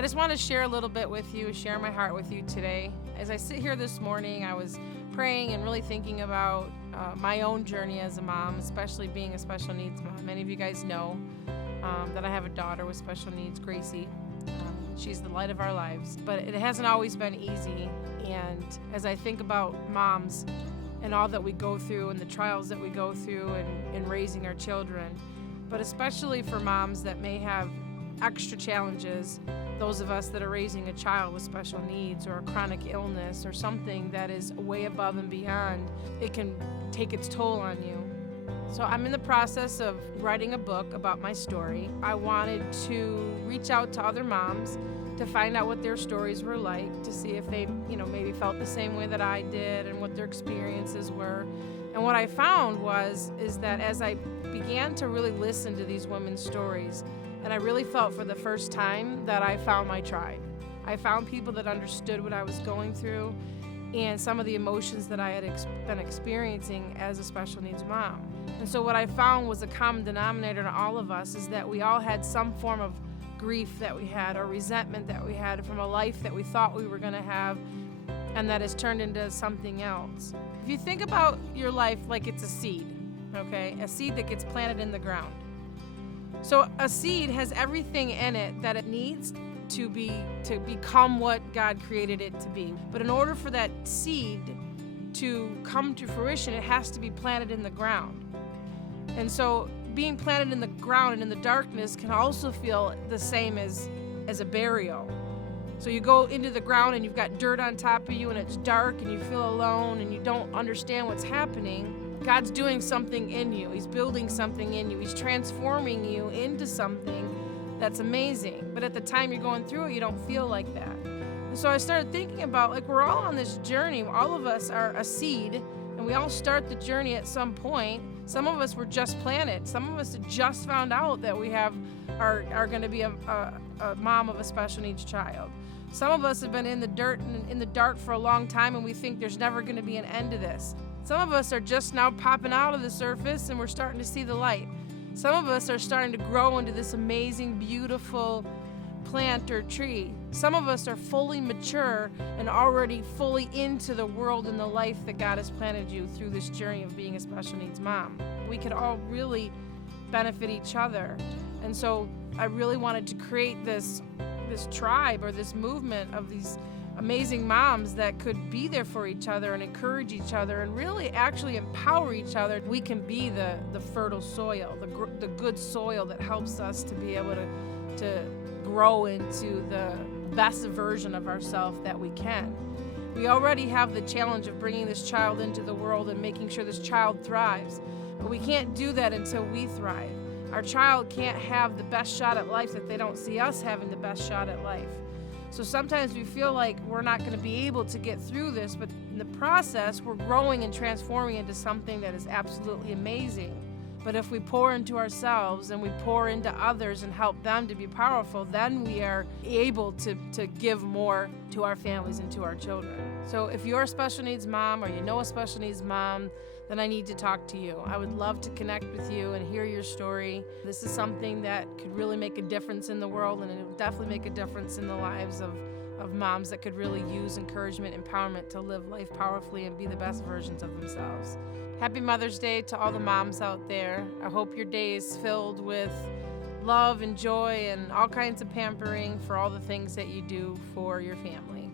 I just want to share a little bit with you, share my heart with you today. As I sit here this morning, I was praying and really thinking about my own journey as a mom, especially being a special needs mom. Many of you guys know that I have a daughter with special needs, Gracie. She's the light of our lives, but it hasn't always been easy. And as I think about moms and all that we go through and the trials that we go through in raising our children, but especially for moms that may have extra challenges, those of us that are raising a child with special needs or a chronic illness or something that is way above and beyond, it can take its toll on you. So I'm in the process of writing a book about my story. I wanted to reach out to other moms to find out what their stories were like, to see if they, maybe felt the same way that I did and what their experiences were. And what I found is that as I began to really listen to these women's stories, and I really felt for the first time that I found my tribe. I found people that understood what I was going through and some of the emotions that I had been experiencing as a special needs mom. And so what I found was a common denominator to all of us is that we all had some form of grief that we had or resentment that we had from a life that we thought we were going to have and that has turned into something else. If you think about your life like it's a seed, okay? A seed that gets planted in the ground. So a seed has everything in it that it needs to become what God created it to be. But in order for that seed to come to fruition, it has to be planted in the ground. And so being planted in the ground and in the darkness can also feel the same as a burial. So you go into the ground and you've got dirt on top of you and it's dark and you feel alone and you don't understand what's happening. God's doing something in you. He's building something in you. He's transforming you into something that's amazing. But at the time you're going through it, you don't feel like that. And so I started thinking about, we're all on this journey. All of us are a seed, and we all start the journey at some point. Some of us were just planted. Some of us had just found out that we are going to be a mom of a special needs child. Some of us have been in the dirt and in the dark for a long time, and we think there's never going to be an end to this. Some of us are just now popping out of the surface and we're starting to see the light. Some of us are starting to grow into this amazing, beautiful plant or tree. Some of us are fully mature and already fully into the world and the life that God has planted you through this journey of being a special needs mom. We could all really benefit each other. And so I really wanted to create this tribe or this movement of these amazing moms that could be there for each other and encourage each other and really actually empower each other. We can be the fertile soil, the good soil that helps us to be able to grow into the best version of ourselves that we can. We already have the challenge of bringing this child into the world and making sure this child thrives, but we can't do that until we thrive. Our child can't have the best shot at life if they don't see us having the best shot at life. So sometimes we feel like we're not going to be able to get through this, but in the process, we're growing and transforming into something that is absolutely amazing. But if we pour into ourselves and we pour into others and help them to be powerful, then we are able to give more to our families and to our children. So if you're a special needs mom or you know a special needs mom, then I need to talk to you. I would love to connect with you and hear your story. This is something that could really make a difference in the world, and it would definitely make a difference in the lives of moms that could really use encouragement, empowerment to live life powerfully and be the best versions of themselves. Happy Mother's Day to all the moms out there. I hope your day is filled with love and joy and all kinds of pampering for all the things that you do for your family.